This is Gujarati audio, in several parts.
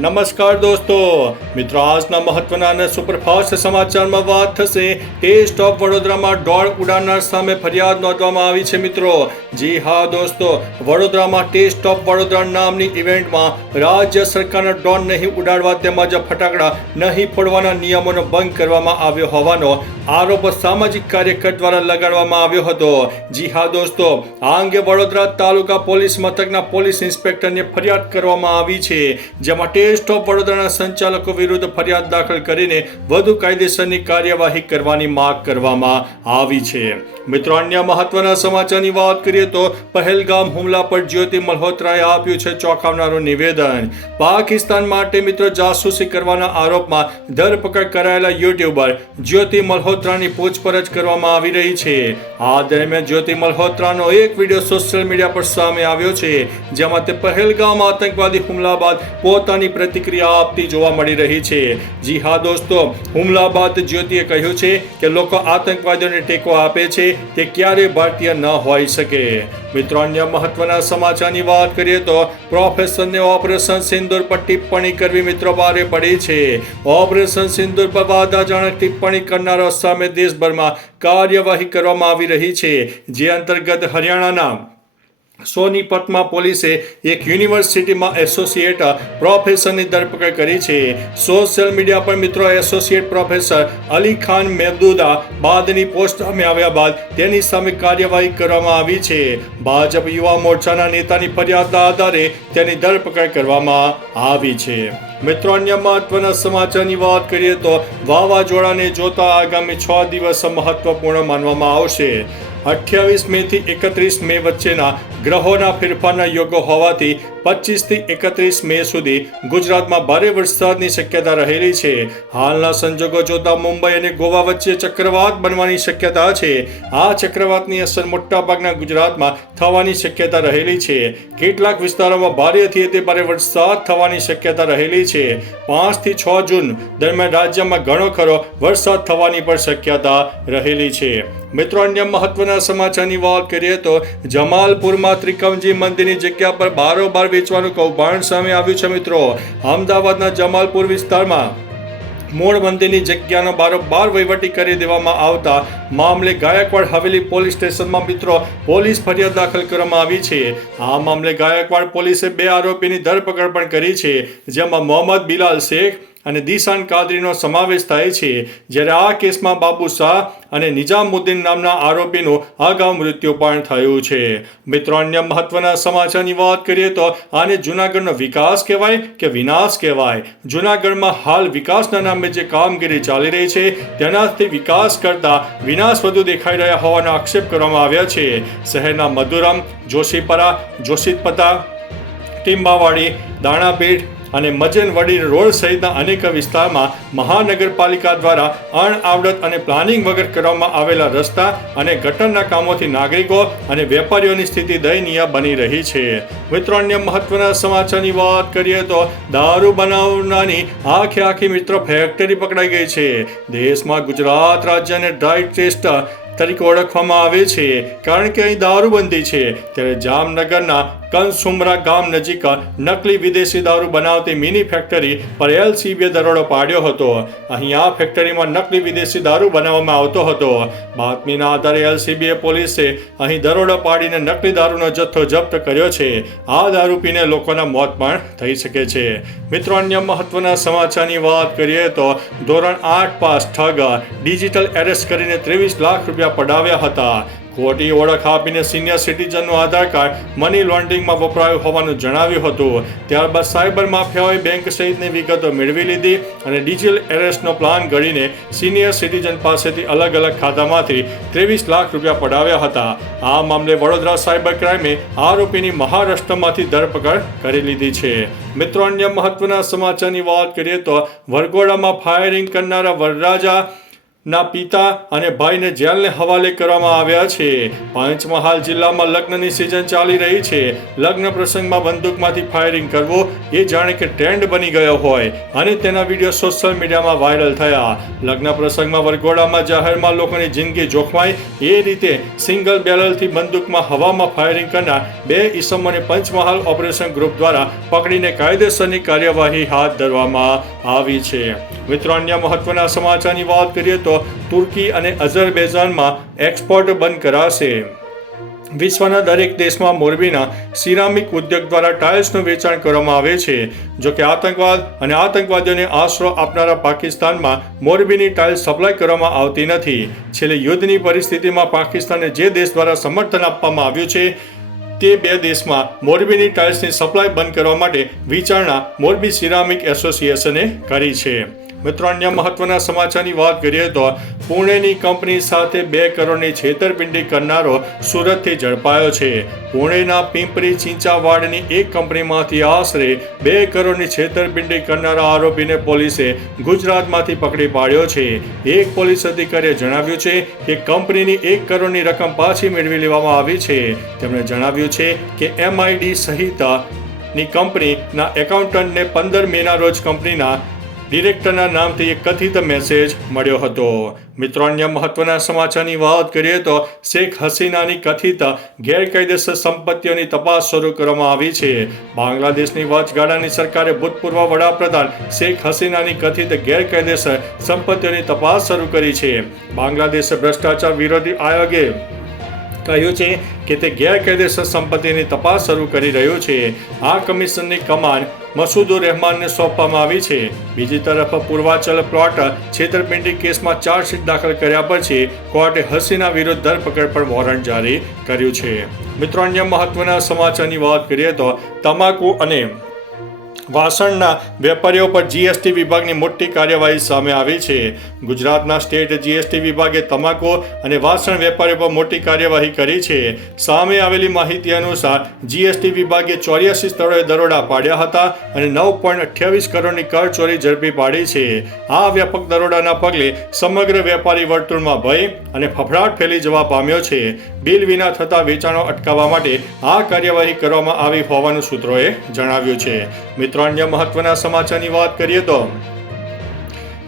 નમસ્કાર દોસ્તો. મિત્રો, આજના મહત્વના અને સુપરફાસ્ટ સમાચારમાં વાત થશે. ટેસ્ટ ઓફ વડોદરામાં દોડ ઉડાડનાર સામે ફરિયાદ નોંધવામાં આવી છે, મિત્રો. જી હા, દોસ્તો. વડોદરામાં ટેસ્ટ ઓફ વડોદરા નામની ઇવેન્ટમાં રાજ્ય સરકારના ડોન નહીં ઉડાડવા તેમજ ફટાકડા નહીં ફોડવાના નિયમોનો ભંગ કરવામાં આવ્યો હોવાનો આરોપ સામાજિક કાર્યકર દ્વારા લગાડવામાં આવ્યો હતો. જી હા, દોસ્તો. આ અંગે વડોદરા તાલુકા પોલીસ મથકના પોલીસ ઇન્સ્પેક્ટરને ફરિયાદ કરવામાં આવી છે. જેમાં ટેસ્ટ ઓફ વડોદરાના સંચાલકો વિરુદ્ધ ફરિયાદ દાખલ કરીને વધુ કાયદેસરની કાર્યવાહી કરવાની માંગ કરવામાં આવી છે. મિત્રો, અન્ય મહત્વના સમાચારની વાત કરીએ તો પહેલગામ હુમલા પર જ્યોતિ મલ્હોત્રાએ આપ્યું છે ચોંકાવનારું નિવેદન. પાકિસ્તાન માટે મિત્રો જાસૂસી કરવાના આરોપમાં ધરપકડ કરાયેલા યુટ્યુબર જ્યોતિ મલ્હોત્રાની પૂછપરછ કરવામાં આવી રહી છે. આ દરમિયાન જ્યોતિ મલ્હોત્રાનો એક વીડિયો સોશિયલ મીડિયા પર સામે આવ્યો છે, જેમાં તે પહેલગામ આતંકવાદી હુમલા બાદ પોતાની પ્રતિક્રિયા આપતી જોવા મળી રહી છે. જી હા, દોસ્તો હુમલા બાદ જ્યોતિએ કહ્યું છે કે લોકો આતંકવાદીઓને ટેકો આપે છે તે ક્યારે ભારતીય ન હોઈ શકે. મિત્રો, અન્ય મહત્વના સમાચારની વાત કરીએ તો પ્રોફેસરને ઓપરેશન સિંદુર પર ટિપ્પણી કરવી મિત્રો ભારે પડી છે. ઓપરેશન સિંદુર પર વાદાજનક ટિપ્પણી કરનારો સામે દેશભરમાં કાર્યવાહી કરવામાં આવી રહી છે. જે અંતર્ગત હરિયાણાના સોનીપતમાં પોલીસે એક યુનિવર્સિટીમાં એસોસિએટ પ્રોફેસરની ધરપકડ કરી છે. સોશિયલ મીડિયા પર મિત્રો, એસોસિએટ પ્રોફેસર અલી ખાન મેહદુદા બાદની પોસ્ટ સામે આવ્યા બાદ તેની સામે કાર્યવાહી કરવામાં આવી છે. ભાજપ યુવા મોરચાના નેતાની ફરિયાદના આધારે તેની ધરપકડ કરવામાં આવી છે. મિત્રો, અન્ય મહત્વના સમાચારની વાત કરીએ તો વાવાઝોડાને જોતા આગામી છ દિવસ મહત્વપૂર્ણ માનવામાં આવશે. અઠ્યાવીસ મે થી એકત્રીસ મે વચ્ચેના ગ્રહોના ફેરફારના યોગો હોવાથી પચીસથી એકત્રીસ મે સુધી ગુજરાતમાં ભારે વરસાદની શક્યતા રહેલી છે. હાલના સંજોગો જોતા મુંબઈ અને ગોવા વચ્ચે ચક્રવાત બનવાની શક્યતા છે. આ ચક્રવાતની અસર મોટાભાગના ગુજરાતમાં થવાની શક્યતા રહેલી છે. કેટલાક વિસ્તારોમાં ભારેથી અતિ ભારે વરસાદ થવાની શક્યતા રહેલી છે. પાંચથી છ જૂન દરમિયાન રાજ્યમાં ઘણો ખરો વરસાદ થવાની પણ શક્યતા રહેલી છે. મિત્રો, અન્ય મહત્વના સમાચારની વાત કરીએ તો જમાલપુરમાં ત્રિકમજી મંદિરની જગ્યા પર બારોબાર વેચવાનું કૌભાંડ સામે આવ્યું છે મિત્રો. અમદાવાદના જમાલપુર વિસ્તારમાં મૂળ મંદિરની જગ્યાનો બારોબાર વહીવટી કરી દેવામાં આવતા મામલે ગાયકવાડ હવેલી પોલીસ સ્ટેશનમાં મિત્રો પોલીસ ફરિયાદ દાખલ કરવામાં આવી છે. આ મામલે ગાયકવાડ પોલીસે બે આરોપીની ધરપકડ પણ કરી છે, જેમાં મોહમ્મદ બિલાલ શેખ અને દિશાન કાદરીનો સમાવેશ થાય છે, જ્યારે આ કેસમાં બાબુ શાહ અને નિજામુદ્દીન નામના આરોપીનું અગાઉ મૃત્યુ પણ થયું છે. મિત્રો, અન્ય મહત્વના સમાચારની વાત કરીએ તો આને જૂનાગઢનો વિકાસ કહેવાય કે વિનાશ કહેવાય? જૂનાગઢમાં હાલ વિકાસના નામે જે કામગીરી ચાલી રહી છે, તેનાથી વિકાસ કરતા વિનાશ વધુ દેખાઈ રહ્યા હોવાના આક્ષેપ કરવામાં આવ્યા છે. શહેરના મધુરમ, જોશીપરા, જોશીતપતા ટીમ્બાવાડી દાણાપીઠ અને મજનવડી રોડ સહિતના અનેક વિસ્તારમાં મહાનગરપાલિકા દ્વારા અણઆવડત અને પ્લાનિંગ વગર કરવામાં આવેલા રસ્તા અને ગટરના કામોથી નાગરિકો અને વેપારીઓની સ્થિતિ દયનીય બની રહી છે. મિત્રો, અન્ય મહત્વના સમાચારની વાત કરીએ તો દારૂ બનાવનારની આખે આખી મિત્રો ફેક્ટરી પકડાઈ ગઈ છે. દેશમાં ગુજરાત રાજ્યને ડ્રાય ટેસ્ટ તરીકે ઓળખવામાં આવે છે. કારણ કે અહીં દારૂબંધી છે. ત્યારે જામનગરના કંસુમરા ગામ નજીક નકલી વિદેશી દારૂ બનાવતી મિની ફેક્ટરી પર એલસીબીએ દરોડો પાડ્યો હતો. અહીં આ ફેક્ટરીમાં નકલી વિદેશી દારૂ બનાવવામાં આવતો હતો. બાતમીના આધારે એલસીબીએ પોલીસે અહીં દરોડો પાડીને નકલી દારૂનો જથ્થો જપ્ત કર્યો છે. આ દારૂ પીને લોકોના મોત પણ થઈ શકે છે. મિત્રો, અન્ય મહત્વના સમાચારની વાત કરીએ તો ધોરણ આઠ પાસ ઠગ ડિજિટલ એરેસ્ટ કરીને ત્રેવીસ લાખ રૂપિયા પડાવ્યા હતા. ખોટી ઓળખ આપીને સિનિયર સિટીઝનનું આધાર કાર્ડ મની લોન્ડરિંગમાં વપરાયું હોવાનું જણાવ્યું હતું. ત્યારબાદ સાયબર માફિયાઓએ બેંક સહિતની વિગતો મેળવી લીધી અને ડિજિટલ એરેસ્ટનો પ્લાન ઘડીને સિનિયર સિટીઝન પાસેથી અલગ અલગ ખાતામાંથી ત્રેવીસ લાખ રૂપિયા પડાવ્યા હતા. આ મામલે વડોદરા સાયબર ક્રાઇમે આરોપીની મહારાષ્ટ્રમાંથી ધરપકડ કરી લીધી છે. મિત્રો, અન્ય મહત્વના સમાચારની વાત કરીએ તો વરઘોડામાં ફાયરિંગ કરનારા વરરાજા ના પિતા અને ભાઈને જેલને હવાલે કરવામાં આવ્યા છે. પંચમહાલ જિલ્લામાં લગ્નની સિઝન ચાલી રહી છે. લગ્ન પ્રસંગમાં બંદૂકમાંથી ફાયરિંગ કરવું એ જાણે કે ટ્રેન્ડ બની ગયો હોય અને તેના વીડિયો સોશિયલ મીડિયામાં વાયરલ થયા. લગ્ન પ્રસંગમાં વરઘોડામાં જાહેરમાં લોકોની જિંદગી જોખમાય એ રીતે સિંગલ બેરલથી બંદૂકમાં હવામાં ફાયરિંગ કરનાર બે ઈસમોને પંચમહાલ ઓપરેશન ગ્રુપ દ્વારા પકડીને કાયદેસરની કાર્યવાહી હાથ ધરવામાં આવી છે. મિત્રો, અન્ય મહત્વના સમાચારની વાત કરીએ તો તુર્કી અને અઝરબૈજાનમાં એક્સપોર્ટ બંધ કરાશે. વિશ્વના દરેક દેશમાં મોરબીના સિરામિક ઉદ્યોગ દ્વારા ટાઇલ્સનું વેચાણ કરવામાં આવે છે. જો કે આતંકવાદ અને આતંકવાદીઓને આશરો આપનારા પાકિસ્તાનમાં મોરબીની ટાઇલ્સ સપ્લાય કરવામાં આવતી નથી. છેલ્લે યુદ્ધની પરિસ્થિતિમાં પાકિસ્તાનને જે દેશ દ્વારા સમર્થન આપવામાં આવ્યું છે, તે બે દેશમાં મોરબીની ટાઇલ્સની સપ્લાય બંધ કરવા માટે વિચારણા મોરબી સિરામિક એસોસિએશને કરી છે. મિત્રો, અન્ય મહત્વના સમાચારની વાત કરીએ તો પુણેની કંપની સાથે બે કરોડની છેતરપિંડી કરનારો સુરતથી ઝડપાયો છે. પુણેના પિંપરી ચિંચાવાડની એક કંપનીમાંથી આશરે બે કરોડની છેતરપિંડી કરનારા આરોપીને પોલીસે ગુજરાતમાંથી પકડી પાડ્યો છે. એક પોલીસ અધિકારીએ જણાવ્યું છે કે કંપનીની એક કરોડની રકમ પાછી મેળવી લેવામાં આવી છે. તેમણે જણાવ્યું છે કે એમઆઈડી સહિતની કંપનીના એકાઉન્ટન્ટને પંદર મેના રોજ કંપનીના ડિરેક્ટરના નામથી એક કથિત મેસેજ મળ્યો હતો. મિત્રો, અન્ય મહત્વના સમાચારની વાત કરીએ તો શેખ હસીનાની કથિત ગેરકાયદેસર સંપત્તિઓની તપાસ શરૂ કરવામાં આવી છે. બાંગ્લાદેશની વચગાળાની સરકારે ભૂતપૂર્વ વડાપ્રધાન શેખ હસીનાની કથિત ગેરકાયદેસર સંપત્તિઓની તપાસ શરૂ કરી છે. બાંગ્લાદેશ ભ્રષ્ટાચાર વિરોધી આયોગે કહ્યું છે કે તે ગેરકાયદેસર સંપત્તિની તપાસ શરૂ કરી રહ્યું છે. આ કમિશનની કમાન મસૂદુર રહેમાનને સોંપવામાં આવી છે. બીજી તરફ, પૂર્વાચલ પ્લોટ છેતરપિંડી કેસમાં ચાર્જશીટ દાખલ કર્યા પછી કોર્ટે હસીના વિરુદ્ધ ધરપકડ પર વોરંટ જારી કર્યું છે. મિત્રો, અન્ય મહત્વના સમાચારની વાત કરીએ તો તમાકુ અને વાસણના વેપારીઓ પર જીએસટી વિભાગની મોટી કાર્યવાહી સામે આવી છે. ગુજરાતના સ્ટેટ જીએસટી વિભાગે તમાકુ અને વાસણ વેપારીઓ પર મોટી કાર્યવાહી કરી છે. સામે આવેલી માહિતી અનુસાર જીએસટી વિભાગે ચોર્યાસી સ્થળોએ દરોડા પાડ્યા હતા અને નવ પોઈન્ટ અઠ્યાવીસ કરોડની કર ચોરી ઝડપી પાડી છે. આ વ્યાપક દરોડાના પગલે સમગ્ર વેપારી વર્તુળમાં ભય અને ફફડાટ ફેલી જવા પામ્યો છે. બિલ વિના થતા વેચાણો અટકાવવા માટે આ કાર્યવાહી કરવામાં આવી હોવાનું સૂત્રોએ જણાવ્યું છે. મિત્રો અન્ય મહત્વના સમાચારની વાત કરીએ તો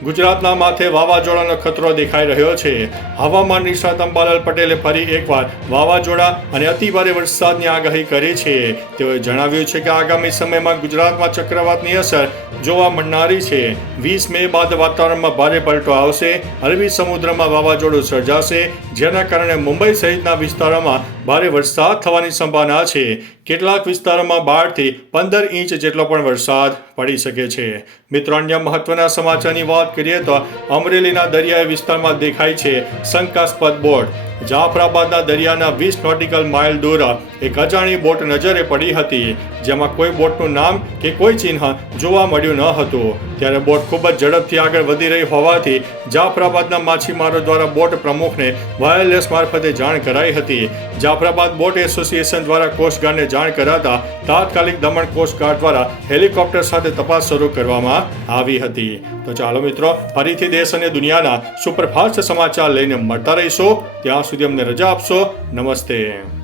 ગુજરાતના માથે વાવાઝોડાનો ખતરો દેખાઈ રહ્યો છે. હવામાન નિષ્ણાત અંબાલાલ પટેલે ફરી એકવાર વાવાઝોડા અને અતિભારે વરસાદની આગાહી કરી છે. તેઓએ જણાવ્યું છે કે આગામી સમયમાં ગુજરાતમાં ચક્રવાતની અસર જોવા મળનારી છે. વીસ મે બાદ વાતાવરણમાં ભારે પલટો આવશે. અરબી સમુદ્રમાં વાવાઝોડું સર્જાશે, જેના કારણે મુંબઈ સહિતના વિસ્તારોમાં ભારે વરસાદ થવાની સંભાવના છે. કેટલાક વિસ્તારોમાં બારથી પંદર ઇંચ જેટલો પણ વરસાદ પડી શકે છે. મિત્રો, અન્ય મહત્વના સમાચારની વાત કરીએ તો અમરેલીના દરિયાઈ વિસ્તારમાં દેખાય છે શંકાસ્પદ બોટ. જાફરાબાદના દરિયાના વીસ નોટિકલ માઇલ દૂર એક અજાણી બોટ નજરે પડી હતી, જેમાં કોઈ બોટનું નામ કે કોઈ ચિહ્ન જોવા મળ્યું ન હતું. ત્યારે બોટ ખૂબ જ ઝડપથી આગળ વધી રહી હોવાથી જાફરાબાદના માછીમારો દ્વારા બોટ પ્રમુખને વાયરલેસ મારફતે જાણ કરાઈ હતી. જાફરાબાદ બોટ એસોસિએશન દ્વારા કોસ્ટગાર્ડને જાણ કરાતા તાત્કાલિક દમણ કોસ્ટગાર્ડ દ્વારા હેલિકોપ્ટર સાથે તપાસ શરૂ કરવામાં આવી હતી. તો ચાલો મિત્રો, ફરીથી દેશ અને દુનિયાના સુપરફાસ્ટ સમાચાર લઈને મળતા રહીશો. ત્યાં સુધી અમને રજા આપશો. નમસ્તે.